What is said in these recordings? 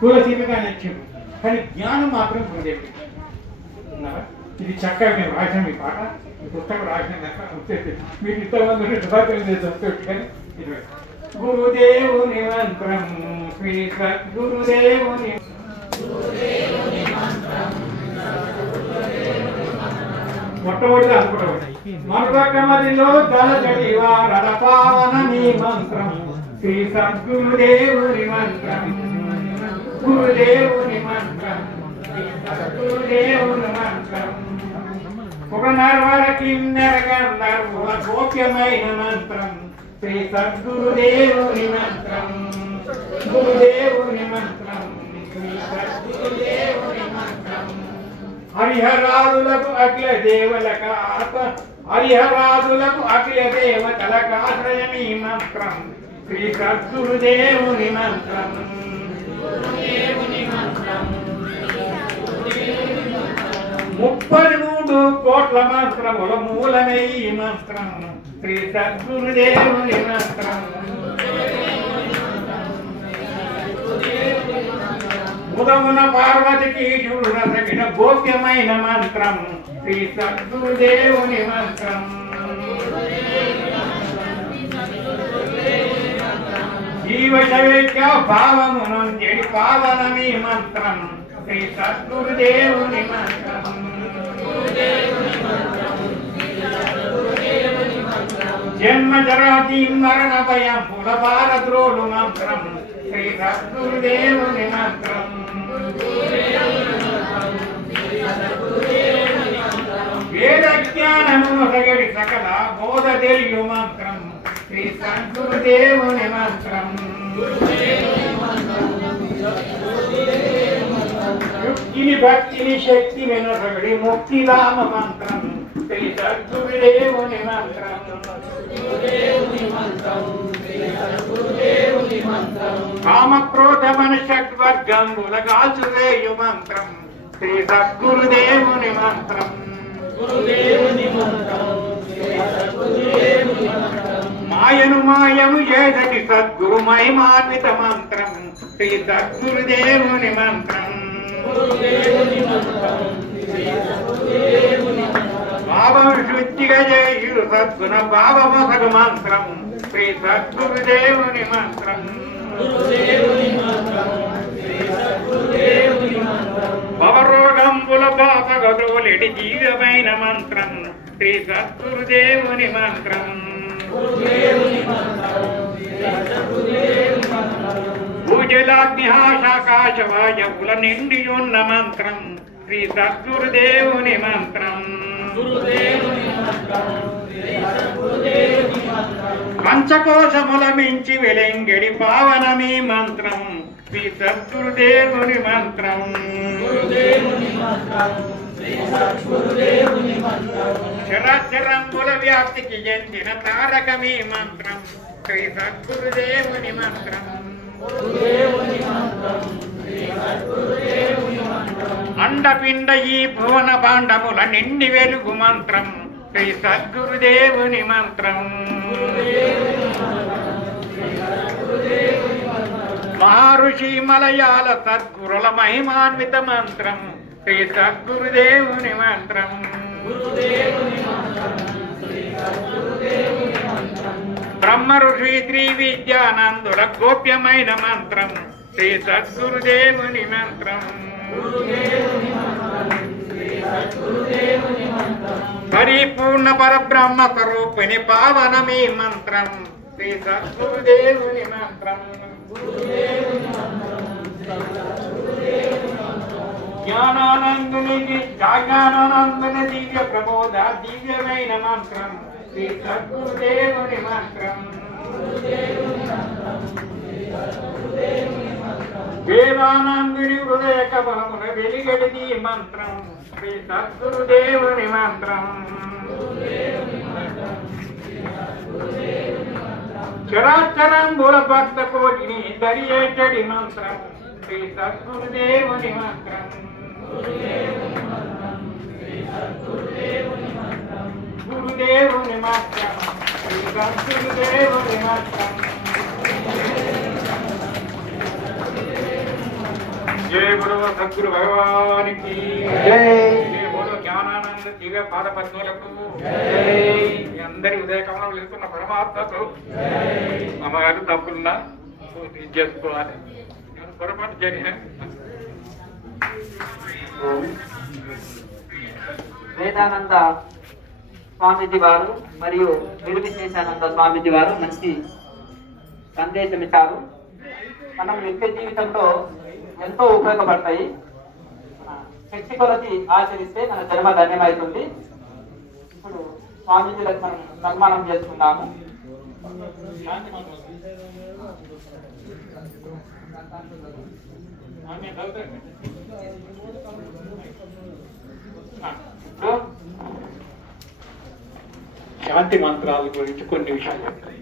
తులసీమిగా నచ్చింది, కానీ జ్ఞానం మాత్రం గురుదేవుడికి. ఇది చక్కగా మేము రాసిన మీ పాట, ఈ పుస్తకం రాసిన మీరు ఇంతమంది చెప్తే కానీ ఇది గురుదేవుని మంత్రం శ్రీ సద్గురుదేవుని మొట్టమొదటిగా అనుకుంటాం మరుగమదిలో దళజడివా రడపావనని మంత్రం శ్రీ సద్గురుదేవుని మంత్రం గురుదేవుని మంత్రం శ్రీ సద్గురుదేవుని మంత్రం ఒక నర్వర కిన్నెర గంధర్వ గోప్యమైన మంత్రం శ్రీ సద్గురుదేవుని మంత్రం గురుదేవుని మంత్రం శ్రీ సద్గురుదేవుని మంత్రం హరిహరాదులకు అఖిల దేవతలకు ఆశ్రయమీ మంత్రం శ్రీ సద్గురుదేవుని మంత్రం ముప్పై 33 కోట్ల మంత్రముల మూలమే ఈ మంత్రం శ్రీ సద్గురుదేవుని మంత్రం ముదమున పార్వతికి చూడదగిన గోప్యమైన మంత్రం శ్రీ సద్గురుదేవుని మంత్రం జీవశైక్య భావమునంజడి పావనమీ మంత్రం శ్రీ సద్గురుదేవుని మంత్రం జన్మ జరాతి మరణ భయం పులపారద్రోలు మంత్రం శ్రీ సద్గురుదేవుని మంత్రం వేద జ్ఞానము సగడి సకల బోధ తెలియు మంత్రం శ్రీ సద్గురుదేవుని మంత్రం యుక్తిని భక్తిని శక్తి వెనుసగడి ముక్తిధామ మంత్రం శ్రీ సద్గురుదేవుని మంత్రం కామక్రోధ మనుషడ్వర్గంబుల గాల్చువేయు మంత్రం శ్రీ సద్గురుదేవుని మంత్రం మాయను మాయము ఏదటి సద్గురు మహిమాన్విత మంత్రం శ్రీ సద్గురుదేవుని మంత్రం భావం శుద్ధిగా చేయుడు సద్గుణ భావమొసగు మంత్రం శ్రీ సద్గురుదేవుని మంత్రం భవరోగంబుల పాపగదులెడి జీవమైన మంత్రం శ్రీ సద్గురుదేవుని మంత్రం భూజలాగ్నిహాశాకాశవాయువుల నిండియున్న మంత్రం శ్రీ సద్గురుదేవుని మంత్రం పంచకోశముల మించి వెలెంగడి పావనమీ మంత్రం శ్రీ సద్గురుదేవుని మంత్రం చరాచరంబుల వ్యాప్తికి చెందిన తారకమీ మంత్రం శ్రీ సద్గురుదేవుని మంత్రం అండపిండ ఈ భువన భాండముల నిండి వెలుగు మంత్రం శ్రీ సద్గురుదేవుని మంత్రం మహర్షి మలయాళ సద్గురుల మహిమాన్విత మంత్రం శ్రీ సద్గురుదేవుని మంత్రం బ్రహ్మ ఋషి శ్రీ విద్యానందుల గోప్యమైన మంత్రం శ్రీ సద్గురుదేవుని మంత్రం పరిపూర్ణ పరబ్రహ్మ స్వరూపిణి పావనమీ మంత్రం శ్రీ సద్గురుదేవుని మంత్రం జ్ఞానానందుని దివ్య ప్రబోధ దివ్యమైన మంత్రం శ్రీ సద్గురుదేవుని మంత్రం వేదానందుని హృదయ కవమున వెలిగడిది మంత్రం శ్రీ సద్గురుదేవుని మంత్రం చరాచరంబుల భక్త కోటిని దరియేటడి మంత్రం శ్రీ సద్గురుదేవుని మంత్రం గురుదేవుని మంత్రం శ్రీ సద్గురుదేవుని మంత్రం जय बोलो सद्गुरु भगवान की जय। जय बोलो ज्ञानानंद दिव्य पाद पद्मలకు జై। మీ అందరి ఉదయకాలంలో వెళ్తున్న పరమాత్మకు అమ్మగారు తప్పులున్నా ఇది చేసుకోవాలి, పొరపాటు జరిగిన వేదానంద స్వామీజీ వారు మరియు నిర్విశేషానంద స్వామీజీ వారు మంచి సందేశం ఇచ్చారు. మనం నిత్య జీవితంలో ఎంతో ఉపయోగపడతాయి. శక్తి కొలది ఆచరిస్తే మన జన్మ ధన్యమవుతుంది. ఇప్పుడు స్వామీజీలకు మనం సన్మానం చేసుకున్నాము. శాంతి మంత్రాల గురించి కొన్ని విషయాలు చెప్తాయి.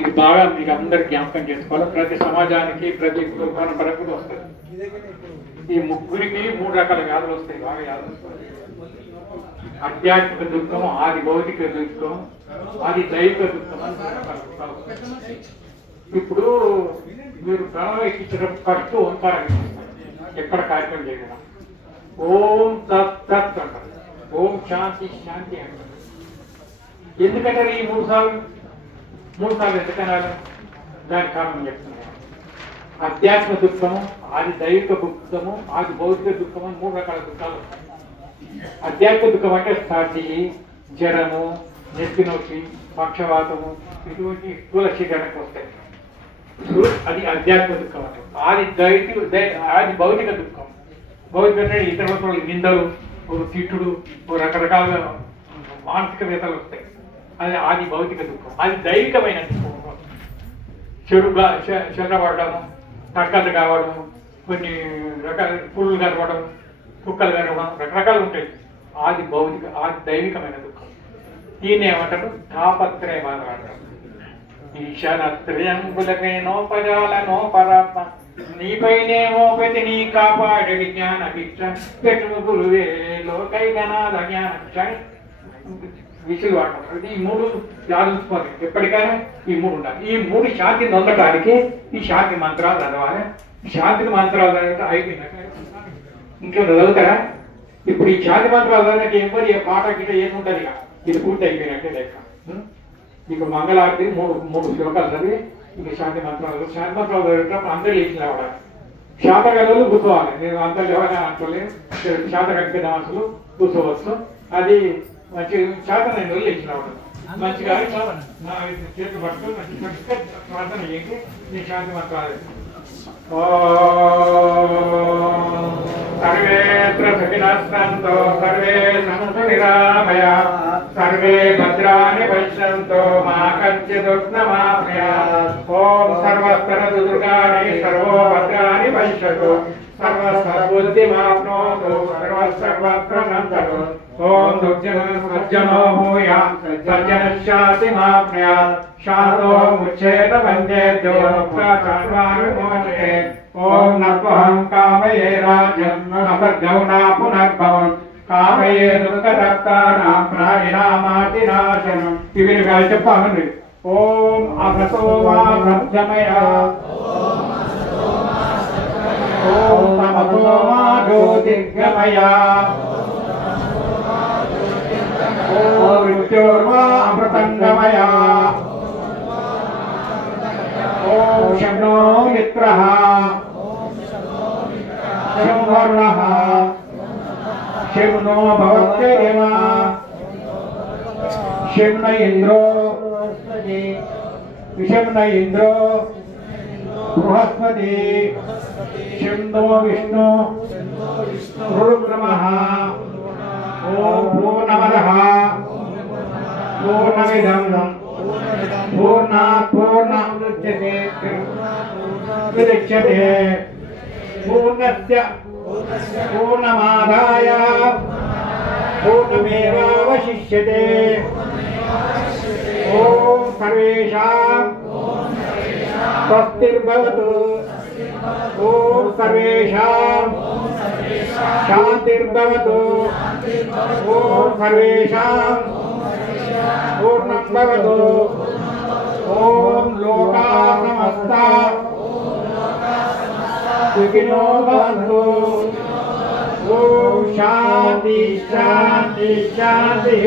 ఇది బాగా మీకు అందరు జ్ఞాపకం చేసుకోవాలి. ప్రతి సమాజానికి ప్రతి పరంపరకు వస్తుంది. ఈ ముగ్గురికి 3 రకాల వ్యాధులు వస్తాయి. బాగా వ్యాధులు వస్తాయి. ఆధ్యాత్మిక దుఃఖం, ఆది భౌతిక దుఃఖం, ఆది దైవిక దుఃఖం అని 3 రకాల దుఃఖాలు వస్తాయి. ఇప్పుడు మీరు ప్రాణం ఎక్కించడం ఫస్ట్ ఓంకారం ఎక్కడ కార్యక్రమం చేయడం ఓం తత్ తత్ అంటారు. ఓం శాంతి శాంతి అంటారు. ఎందుకంటారు ఈ 3 సార్లు ఎందుకనాలి? దాని కారణం చెప్తున్నాను. అధ్యాత్మ దుఃఖము, ఆది దైవిక దుఃఖము, ఆది భౌతిక దుఃఖము అని 3 రకాల దుఃఖాలు వస్తాయి. అధ్యాత్మిక దుఃఖం అంటే స్థాయి, జ్వరము, నెత్తి నొప్పి, పక్షవాతము, ఇటువంటి స్థూల శరీరానికి వస్తాయి. అది అధ్యాత్మిక దుఃఖం అంటే. ఆది భౌతిక దుఃఖం, భౌతిక అంటే ఇతరుల నిందలు, తిట్టుడు, రకరకాల మానసిక వేతలు వస్తాయి. అది ఆది భౌతిక దుఃఖం. అది దైవికమైన దుఃఖం. చెరపడము, తక్కలు కావడము, కొన్ని రకాల పుళ్ళు కరవడం, కుక్కలు కరవడం, రకరకాలు ఉంటాయి. ఆది భౌతిక, ఆది దైవికమైన దుఃఖం. దీన్ని ఏమంటారు? తాపత్రయ బాధ అంటారు. ఈశానత్రయంబులకైనోపజాలనో పరాత్మ నీపైనేమో ప్రతి నీ కాపాడే విజ్ఞాన భిక్ష పెట్టుము గురువే లోకైకనాథ జ్ఞాన విషులు వాడతారు. ఈ 3 జాగ్రత్త ఎప్పటికైనా ఈ 3 ఉండాలి. ఈ 3 శాంతి నొందటానికి ఈ శాంతి మంత్రాలు చదవాలి. శాంతి మంత్రాలు చదివితే అయిపోయినాక ఇంట్లో చదువుతారా? ఇప్పుడు ఈ శాంతి మంత్రాలు చదివినట్టు ఎవరు ఏ పాట గిట్ట ఏముంటుంది? ఇక ఇది పూర్తి అయిపోయినట్టే లెక్క. ఇక మంగళారతి 3 శ్లోకాలు చదివి ఇక శాంతి మంత్రాలు చదివేటప్పుడు అందరూ లేచి లేవడాలి. శాతగలు కూర్చోవాలి. నేను అందరు ఎవరైనా అంటలేదు. శాతగట్టి దాసులు కూర్చోవచ్చు. అది మంచి శాతం లేచి రావడం మంచిగా చేతులు పట్టుకొని మంచి ప్రార్థన చేయండి. నీ శాంతి మంత్రాలు సర్వేత్ర సుఖినస్సంతో సర్వే సంతు నిరామయ సర్వే భద్రాని పశ్యంతో మా కచ్చిదుష్ణమాప్నుయాత్. ఓం సర్వస్తరతు దుర్గాని సర్వో భద్రాని పశ్యతు సర్వసద్బుద్ధిమాప్నోతు సర్వసర్వత్ర నందతు. ఓం సజ్జనో భూయాత్ సజ్జనశాంతిమాప్నుయాత్. శాంతో ముచ్చేత వందేభ్యో ముక్తాచార్వానుమోచతే. ఓం నత్వహం కామయే రాజ్యం అపర్గౌనా పునర్భవం కామయే దుఃఖదత్తానాం ప్రాణినామాతినాశనం. ఇవి చెప్పాలండి. ఓం అభతో వా సత్యమయ ఓం తమతో మా జ్యోతిర్గమయ ఓం మృత్యోర్వా అమృతంగమయ ఓం శంనో మిత్రః శం వరుణః శంనో భవత్యయమా శంన ఇంద్రో విషంన ఇంద్రో బృహస్పతి శంనో విష్ణు రుద్రమః. ఓం పూర్ణమదః పూర్ణమిదం పూర్ణాత్ పూర్ణముదచ్యతే పూర్ణస్య పూర్ణమాదాయ పూర్ణమేవావశిష్యతే. ఓం సర్వేషాం స్వస్తిర్భవతు. ఓం సర్వేషాం శాంతిర్భవతు. ఓం సర్వేషాం పూర్ణం భవతు. ఓం లోకా సమస్తా సుఖినో భవంతు. ఓం శాంతి శాంతి శాంతి.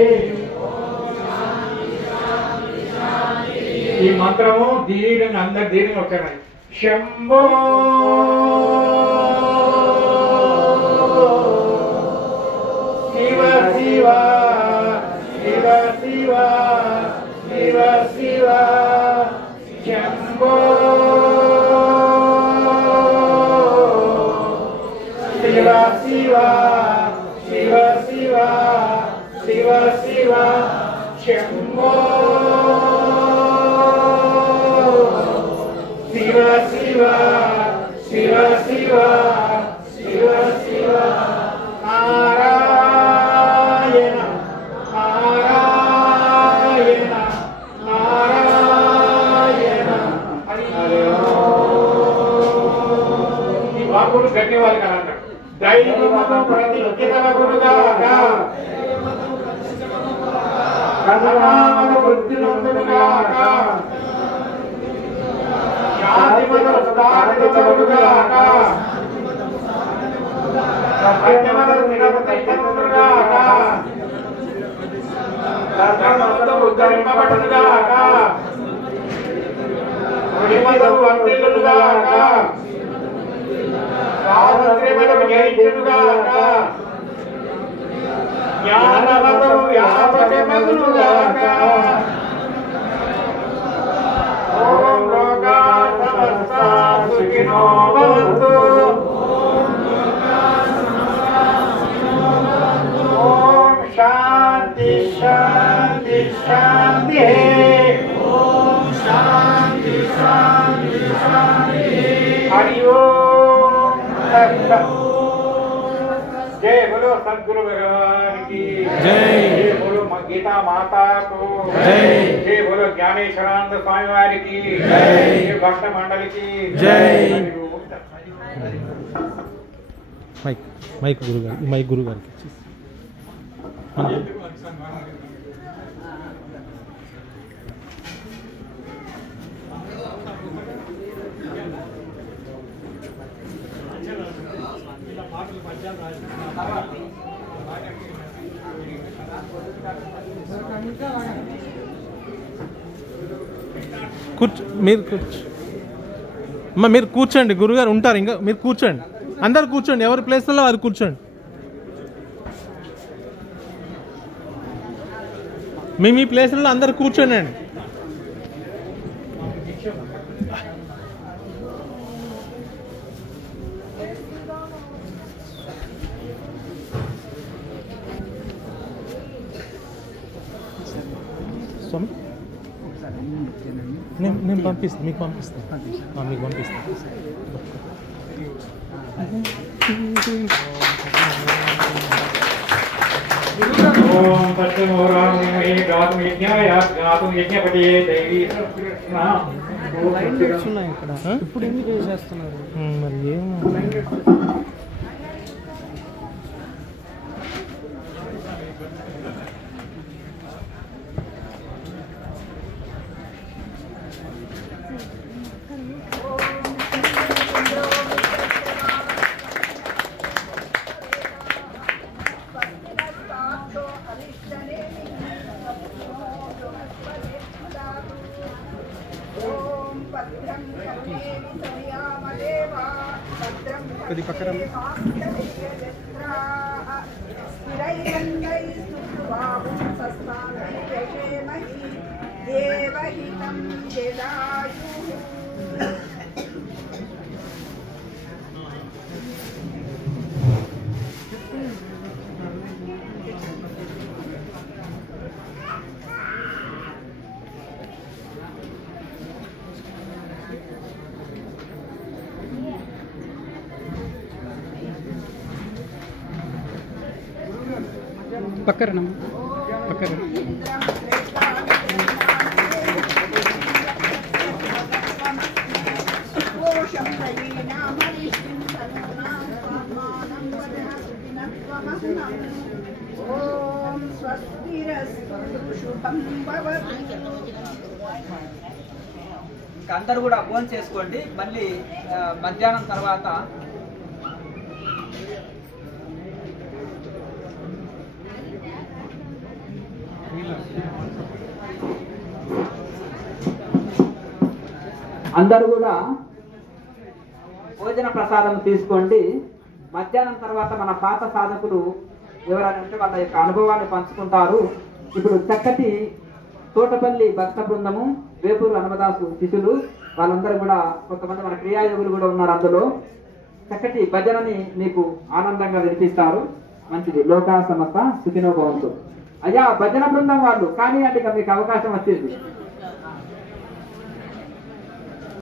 ఈ మంత్రము దీర్ఘంగా అందరు దీర్ఘంగా వచ్చాయి. శంభో శివ శివ శివ శివ శివ శివ శంభో శివ శివ శివ శివ శివ శివ శంభో శివ శివ శివ శివ శివ శివ నారాయణ నారాయణ నారాయణ. ఈ వాకుడు గట్టి వాళ్ళు కదా అంటారు. దైవమతం ప్రతిష్ఠితమగునుగాక, కథనామత వృద్ధినందునుగాక, శాంతిమత స్థాపితమగునుగాక, సత్యమత స్థిరప్రతిష్ఠితమగునుగాక, ధర్మమతం ఉద్ధరింపబడునుగాక, గుడిమతం వర్ధిల్లునుగాక, స్వాతంత్ర్యమతం జయించునుగాక, జ్ఞానమతం వ్యాపకమగునుగాక. ఓం లోకా సమస్తా సుఖినో భవంతు. ఓం శాంతి శాంతి శాంతి. ఓం శాంతి శాంతి శాంతి. హరి ఓం తత్సత్. जय बोलो सद्गुरु भगवान की जय. जय बोलो गीता माता को जय. जय बोलो ज्ञानेश्वरानंद स्वामी वारी की जय. भक्त मंडल की जय. మైక్ మైక్ గురుగారు, మైక్ గురుగారికి. మీరు అమ్మ మీరు కూర్చోండి, గురుగారు ఉంటారు. ఇంకా మీరు కూర్చోండి, అందరు కూర్చోండి, ఎవరి ప్లేస్లో అది కూర్చోండి. మీ ప్లేస్లో అందరు కూర్చోండి అండి. స్వామి నేను పంపిస్తాను, మీకు పంపిస్తాను, మీకు పంపిస్తాను. ఓం తత్సమోరామే గాతుం యజ్ఞాయ గాతుం యజ్ఞపతే దైవీ కృష్ణ. ఇప్పుడు ఏమి చేస్తున్నారు మరి? ఏమో కొద్ది పక్కన పక్కన పక్కన ఓం స్వస్తిరస్తు శుభం భవతు. ఇంకా అందరూ కూడా భోజనం చేసుకోండి. మళ్ళీ మధ్యాహ్నం తర్వాత అందరూ కూడా భోజన ప్రసాదం తీసుకోండి. మధ్యాహ్నం తర్వాత మన పాత సాధకులు ఎవరైనా ఉంటే వాళ్ళ యొక్క అనుభవాన్ని పంచుకుంటారు. ఇప్పుడు చక్కటి తోటపల్లి భక్త బృందము, వేపూరు హనుమదాసు శిష్యులు వాళ్ళందరూ కూడా, కొంతమంది మన క్రియాయోగులు కూడా ఉన్నారు. అందులో చక్కటి భజనని మీకు ఆనందంగా వినిపిస్తారు. మంచిది. లోకా సమస్త సుఖినో భవంతు. అయ్యా భజన బృందం వాళ్ళు కానీ అంటే మీకు అవకాశం వచ్చింది.